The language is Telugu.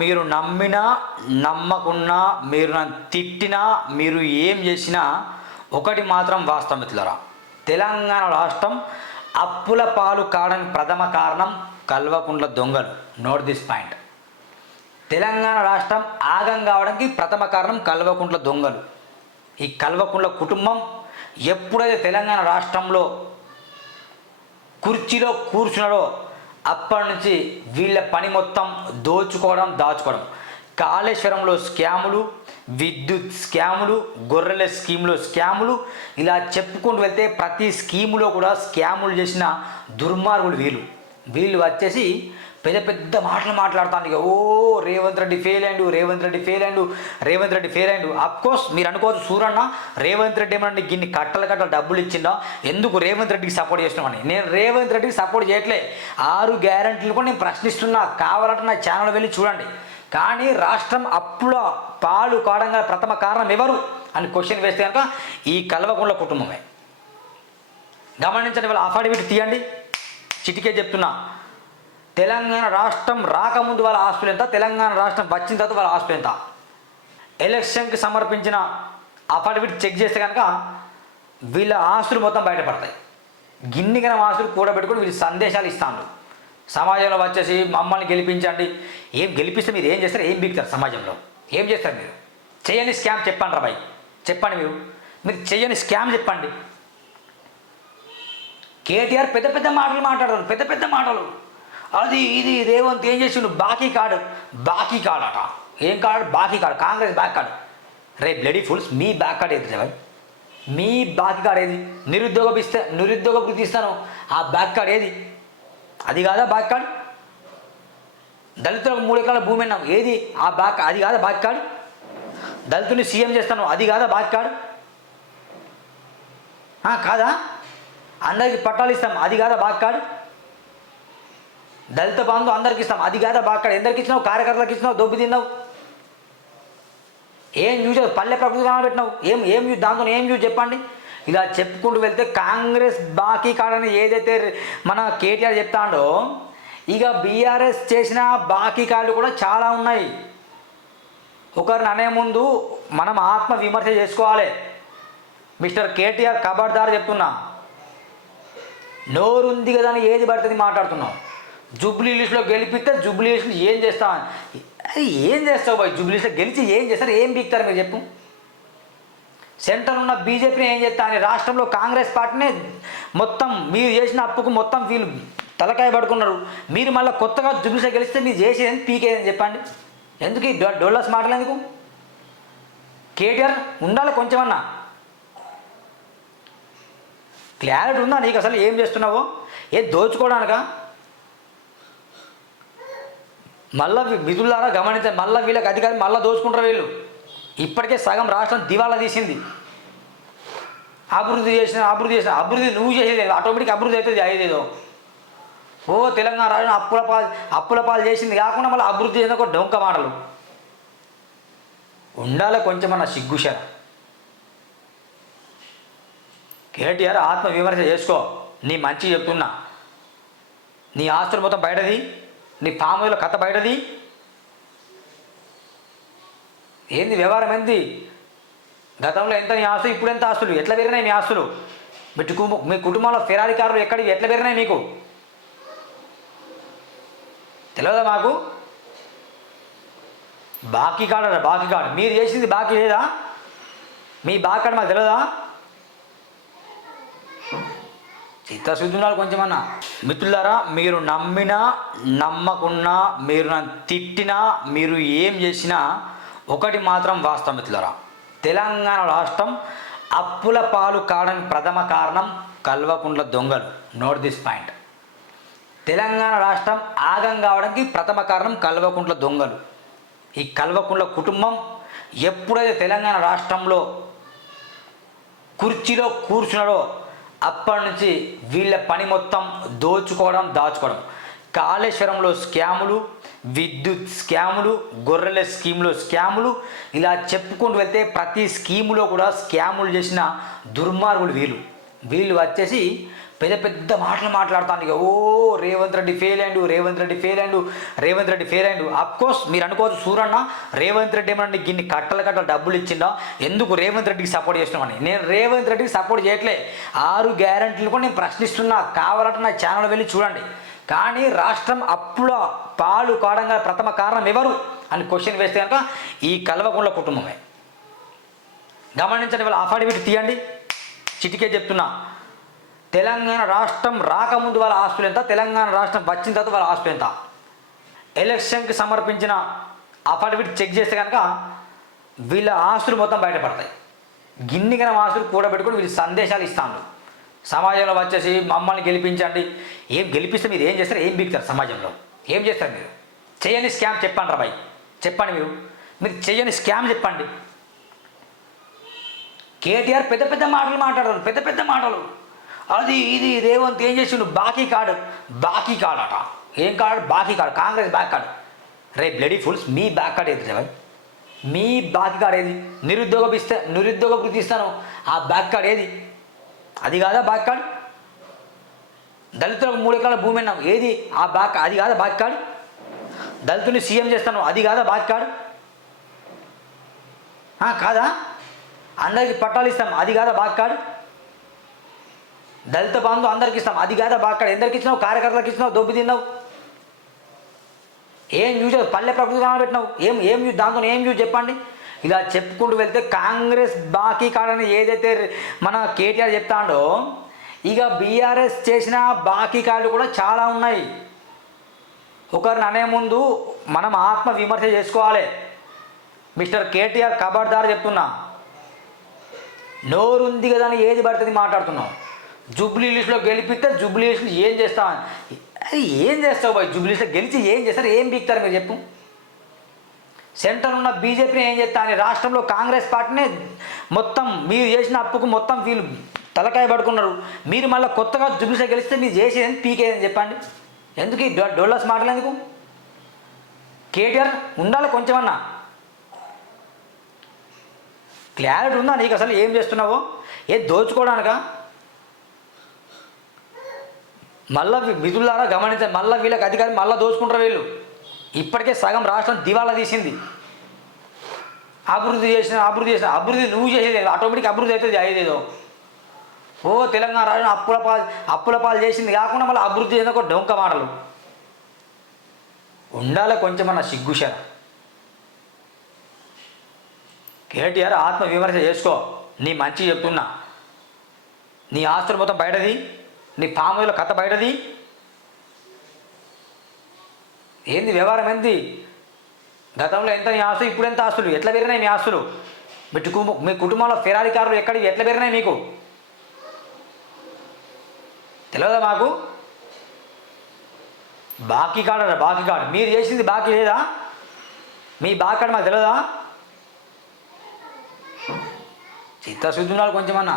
మీరు నమ్మినా నమ్మకున్నా మీరు నన్ను తిట్టినా మీరు ఏం చేసినా ఒకటి మాత్రం వాస్తవం మిత్రులారా, తెలంగాణ రాష్ట్రం అప్పుల పాలు కావడానికి ప్రథమ కారణం కల్వకుంట్ల దొంగలు. Note this point. తెలంగాణ రాష్ట్రం ఆగం కావడానికి ప్రథమ కారణం కల్వకుంట్ల దొంగలు. ఈ కల్వకుంట్ల కుటుంబం ఎప్పుడైతే తెలంగాణ రాష్ట్రంలో కుర్చీలో కూర్చున్నారో అప్పటి నుంచి వీళ్ళ పని మొత్తం దోచుకోవడం, దాచుకోవడం. కాళేశ్వరంలో స్కాములు, విద్యుత్ స్కాములు, గొర్రెల స్కీములో స్కాములు, ఇలా చెప్పుకుంటూ వెళ్తే ప్రతి స్కీములో కూడా స్కాములు చేసిన దుర్మార్గులు వీళ్ళు వచ్చేసి పెద్ద పెద్ద మాటలు మాట్లాడుతాను. ఇక రేవంత్ రెడ్డి ఫెయిల్ అయ్యిండు. అఫ్కోర్స్ మీరు అనుకోవచ్చు, సూరన్న రేవంత్ రెడ్డి ఏమన్నా గిన్ని కట్టల డబ్బులు ఇచ్చిందా, ఎందుకు రేవంత్ రెడ్డికి సపోర్ట్ చేస్తున్నామని. నేను రేవంత్ రెడ్డికి సపోర్ట్ చేయట్లే, 6 గ్యారంటీలు కూడా నేను ప్రశ్నిస్తున్నా. కావాలంటే నా ఛానల్ వెళ్ళి చూడండి. కానీ రాష్ట్రం అప్పుల పాలు కావడంగా ప్రథమ కారణం ఎవరు అని క్వశ్చన్ వేస్తే కనుక ఈ కల్వకుంట్ల కుటుంబమే. గమనించండి, వాళ్ళ అఫిడవిట్ తీయండి, చిటికే చెప్తున్నా. తెలంగాణ రాష్ట్రం రాకముందు వాళ్ళ ఆస్తులు ఎంత, తెలంగాణ రాష్ట్రం వచ్చిన తర్వాత వాళ్ళ ఆస్తులు ఎంత, ఎలక్షన్కి సమర్పించిన అఫిడవిట్ చెక్ చేస్తే కనుక వీళ్ళ ఆస్తులు మొత్తం బయటపడతాయి. గిన్నిగన ఆస్తులు కూడబెట్టుకుని వీళ్ళు సందేశాలు ఇస్తాను. సమాజంలో వచ్చేసి మమ్మల్ని గెలిపించండి. ఏం గెలిపిస్తే మీరు ఏం చేస్తారు, ఏం బీగుతారు, సమాజంలో ఏం చేస్తారు మీరు? చేయని స్కామ్ చెప్పండి రా బాయ్, చెప్పండి. మీరు చేయని స్కామ్ చెప్పండి. కేటీఆర్ పెద్ద పెద్ద మాటలు మాట్లాడారు, పెద్ద మాటలు. అది ఇది రేవంత్ ఏం చేసిండు, బాకీ కార్డు అట. ఏం కార్డు? బాకీ కార్డు, కాంగ్రెస్ బ్యాక్ కార్డు. రే బ్లడీ ఫుల్స్, మీ బ్యాక్ కార్డు ఏది రేవంత్? మీ బాకీ కార్డు ఏది? నిరుద్యోగ వృత్తి ఇస్తాను, ఆ బ్యాక్ కార్డు ఏది? అది కాదా బ్యాక్ కార్డు? దళితులకు 3 ఎకరాల భూమి అన్నాం, ఏది ఆ బ్యాక్? అది కాదా బ్యాక్ కార్డు? దళితుని సీఎం చేస్తాను, అది కాదా బ్యాక్ కార్డు? కాదా? అందరికి పట్టాలు ఇస్తాం, అది కాదా బ్యాక్ కార్డు? దళిత బంధు అందరికి ఇస్తాం, అది కాదా బ్యాక్ కార్డు? ఎందరికి ఇచ్చినావు? కార్యకర్తలకు ఇచ్చినావు, దొబ్బి తిన్నావు. ఏం యూజ్? పల్లె ప్రకృతి పెట్టినావు, ఏం యూజ్? దాంతో ఏం యూజ్ చెప్పండి. ఇలా చెప్పుకుంటూ వెళ్తే కాంగ్రెస్ బాకీ కార్డని ఏదైతే మన కేటీఆర్ చెప్తాడో, ఇక బీఆర్ఎస్ చేసిన బాకీ కార్డులు కూడా చాలా ఉన్నాయి. ఒకరిని అనే ముందు మనం ఆత్మ విమర్శ చేసుకోవాలి. మిస్టర్ కేటీఆర్ ఖబర్దార్ చెప్తున్నా, నోరుంది కదా అని ఏది పడుతుంది మాట్లాడుతున్నావు. జూబ్లీ లిస్టులో గెలిపిస్తే జూబ్లీ లిస్టులో ఏం చేస్తావు? అది ఏం చేస్తావు బాయ్? జూబ్లీ లిస్టులో గెలిచి ఏం చేస్తారు, ఏం బీక్తారు మీరు చెప్పు? సెంటర్ ఉన్న బీజేపీని ఏం చేస్తా అని రాష్ట్రంలో కాంగ్రెస్ పార్టీనే మొత్తం మీరు చేసిన అప్పుకు మొత్తం వీళ్ళు తలకాయ పడుకున్నారు. మీరు మళ్ళీ కొత్తగా జుబ్లీసే గెలిస్తే మీరు చేసేది పీకేదని చెప్పండి. ఎందుకు ఈ డొల్లస్ మాటలు? ఎందుకు? కేటీఆర్ ఉండాలి కొంచెమన్నా క్లారిటీ ఉందా నీకు? అసలు ఏం చేస్తున్నావో? ఏం దోచుకోవడానికా? మళ్ళీ విధులారా గమనించండి, మళ్ళీ వీళ్ళకి అధికారం మళ్ళీ దోచుకుంటారు వీళ్ళు. ఇప్పటికే సగం రాష్ట్రం దివాలా తీసింది. అభివృద్ధి చేసిన అభివృద్ధి నువ్వు చేసేది ఆటోమేటిక్ అభివృద్ధి అవుతుంది. అయ్యేదేదో తెలంగాణ రాష్ట్రం అప్పుల పాలు చేసింది కాకుండా మళ్ళీ అభివృద్ధి చేసిన ఒక డొంక మాటలు. ఉండాలి కొంచెమన్నా సిగ్గుషర. కేటీఆర్ ఆత్మ విమర్శ చేసుకో. నీ మంచి చెప్తున్నా. నీ ఆస్తులు మొత్తం బయటది, నీ పాముల కథ బయటది. ఏంది వ్యవహారం? ఏంది? గతంలో ఎంత నీ ఆస్తులు, ఇప్పుడు ఎంత ఆస్తులు, ఎట్లా పెరిగినాయి మీ ఆస్తులు? మీ కుటుంబంలో ఫెరారీ కార్లు ఎట్లా పెరిగినాయి మీకు తెలియదా మాకు? బాకీ కార్డు మీరు చేసింది బాకీ లేదా? మీ బాకీ కార్డు మాకు తెలియదా? చిత్తశుద్ధున్నారు కొంచెమన్నా. మిత్రులారా, మీరు నమ్మినా నమ్మకున్నా మీరు నన్ను తిట్టినా మీరు ఏం చేసినా ఒకటి మాత్రం వాస్తవం మిత్రులారా, తెలంగాణ రాష్ట్రం అప్పుల పాలు కావడానికి ప్రథమ కారణం కల్వకుంట్ల దొంగలు. Note this point. తెలంగాణ రాష్ట్రం ఆగం కావడానికి ప్రథమ కారణం కల్వకుంట్ల దొంగలు. ఈ కల్వకుంట్ల కుటుంబం ఎప్పుడైతే తెలంగాణ రాష్ట్రంలో కుర్చీలో కూర్చున్నారో అప్పటి నుంచి వీళ్ళ పని మొత్తం దోచుకోవడం, దాచుకోవడం. కాళేశ్వరంలో స్కాములు, విద్యుత్ స్కాములు, గొర్రెల స్కీములో స్కాములు, ఇలా చెప్పుకుంటూ వెళ్తే ప్రతి స్కీములో కూడా స్కాములు చేసిన దుర్మార్గులు వీళ్ళు వచ్చేసి పెద్ద పెద్ద మాటలు మాట్లాడుతాను ఇక ఓ రేవంత్ రెడ్డి ఫెయిల్ అయ్యిండు, రేవంత్ రెడ్డి ఫెయిల్ అయ్యిండు, రేవంత్ రెడ్డి ఫెయిల్ అయ్యిండు. అఫ్కోర్స్ మీరు అనుకోవచ్చు సూరన్న రేవంత్ రెడ్డి ఏమన్నా గిన్ని కట్టలు డబ్బులు ఇచ్చిందా, ఎందుకు రేవంత్ రెడ్డికి సపోర్ట్ చేస్తున్నామని. నేను రేవంత్ రెడ్డికి సపోర్ట్ చేయట్లే, 6 గ్యారంటీలు కూడా నేను ప్రశ్నిస్తున్నా, కావాలంటే నా ఛానల్ వెళ్ళి చూడండి. కానీ రాష్ట్రం అప్పుల పాలు కావడంగా ప్రథమ కారణం ఎవరు అని క్వశ్చన్ వేస్తే కనుక ఈ కల్వకుంట్ల కుటుంబమే. గమనించండి, వాళ్ళ అఫిడవిట్ తీయండి, చిటికే చెప్తున్నా. తెలంగాణ రాష్ట్రం రాకముందు వాళ్ళ ఆస్తులు ఎంత, తెలంగాణ రాష్ట్రం వచ్చిన తర్వాత వాళ్ళ ఆస్తులు ఎంత. ఎలక్షన్కి సమర్పించిన అఫిడవిట్ చెక్ చేస్తే కనుక వీళ్ళ ఆస్తులు మొత్తం బయటపడతాయి. గిన్నిగన ఆస్తులు కూడబెట్టుకుని వీళ్ళు సందేశాలు ఇస్తాను సమాజంలో వచ్చేసి మమ్మల్ని గెలిపించండి. ఏం గెలిపిస్తే మీరు ఏం చేస్తారు, ఏం బీగుతారు సమాజంలో, ఏం చేస్తారు మీరు? చేయని స్కామ్ చెప్పండి రా బాయ్, చెప్పండి మీరు చేయని స్కామ్ చెప్పండి. కేటీఆర్ పెద్ద పెద్ద మాటలు మాట్లాడారు, పెద్ద పెద్ద మాటలు. అది ఇది రేవంత్ ఏం చేసిండు, బాకీ కార్డు అట. ఏం కార్డు? బాకీ కార్డు, కాంగ్రెస్ బ్యాక్ కార్డు. రే బ్లడీ ఫుల్స్, మీ బ్యాక్ కార్డు ఏది రేవంత్? మీ బాకీ కార్డు ఏది? నిరుద్యోగ వృత్తి ఇస్తాను, ఆ బ్యాక్ కార్డు ఏది? అది కాదా బ్యాక్ కార్డు? దళితులకు 3 ఎకరాల భూమి అన్నాం, ఏది ఆ బ్యాక్? అది కాదా బ్యాక్ కార్డు? దళితుని సీఎం చేస్తాను, అది కాదా బ్యాక్ కార్డు? కాదా? అందరికి పట్టాలు ఇస్తాం, అది కాదా బ్యాక్ కార్డు? దళిత బంధు అందరికి ఇస్తాం, అది కాదా బ్యాక్ కార్డు? ఎందరికి ఇచ్చినావు? కార్యకర్తలకు ఇచ్చినావు, దొబ్బి తిన్నావు. ఏం యూజ్? పల్లె ప్రకృతి పెట్టినావు, ఏం యూజ్? దాంతో ఏం యూజ్ చెప్పండి. ఇలా చెప్పుకుంటూ వెళ్తే కాంగ్రెస్ బాకీ కార్డు అని ఏదైతే మన కేటీఆర్ చెప్తాడో, ఇక బీఆర్ఎస్ చేసిన బాకీ కార్డు కూడా చాలా ఉన్నాయి. ఒకరిని అనే ముందు మనం ఆత్మ విమర్శ చేసుకోవాలి. మిస్టర్ కేటీఆర్ కబడ్దారు చెప్తున్నా, నోరుంది కదా అని ఏది పడుతుంది మాట్లాడుతున్నావు. జూబ్లీ లిస్టులో గెలిపిస్తే జూబ్లీ లిస్టులో ఏం చేస్తావు? అది ఏం చేస్తావు బాయ్? జూబ్లీ లిస్టులో గెలిచి ఏం చేస్తారు, ఏం బీక్తారు మీరు చెప్పు? సెంట్రల్ ఉన్న బీజేపీని ఏం చేస్తా అని రాష్ట్రంలో కాంగ్రెస్ పార్టీనే మొత్తం మీరు చేసిన అప్పుకు మొత్తం వీళ్ళు తలకాయ పడుకున్నారు. మీరు మళ్ళీ కొత్తగా జూబ్లీ లిస్టులో గెలిస్తే మీరు చేసేది పీకేదని చెప్పండి. ఎందుకు ఈ డొల్లస్ మాటలు ఎందుకు? కేటీఆర్ ఉండాలి కొంచెమన్నా క్లారిటీ ఉందా నీకు? అసలు ఏం చేస్తున్నావో? ఏది దోచుకోవడానికా? మళ్ళీ విధులారా గమనించండి, మళ్ళీ వీళ్ళకి అధికారం మళ్ళీ దోచుకుంటారు వీళ్ళు. ఇప్పటికే సగం రాష్ట్రం దివాలా తీసింది. అభివృద్ధి చేసిన అభివృద్ధి నువ్వు చేసేది ఆటోమేటిక్ అభివృద్ధి అవుతుంది. అయ్యేదేదో ఓ తెలంగాణ రాష్ట్రం అప్పుల పాలు చేసింది కాకుండా మళ్ళీ అభివృద్ధి చేసిన ఒక డొంక మాటలు. ఉండాలి కొంచెమన్నా సిగ్గుషర. కేటీఆర్ ఆత్మ విమర్శ చేసుకో, నీ మంచి చెప్తున్నా. నీ ఆస్తులు మొత్తం బయటది, నీ పాముల కథ బయటది. ఏంది వ్యవహారం? ఏంది? గతంలో ఎంత నీ ఆస్తులు, ఇప్పుడు ఎంత ఆస్తులు, ఎట్లా పెరిగినాయి మీ ఆస్తులు? మీ కుటుంబంలో ఫెరారీ కార్లు ఎట్లా పెరిగినాయి మీకు తెలియదా మాకు? బాకీ కార్డు మీరు చేసింది బాకీ లేదా? మీ బాకీ కార్డు మాకు తెలియదా? చిత్తశుద్ధి ఉండాలి కొంచెమన్నా.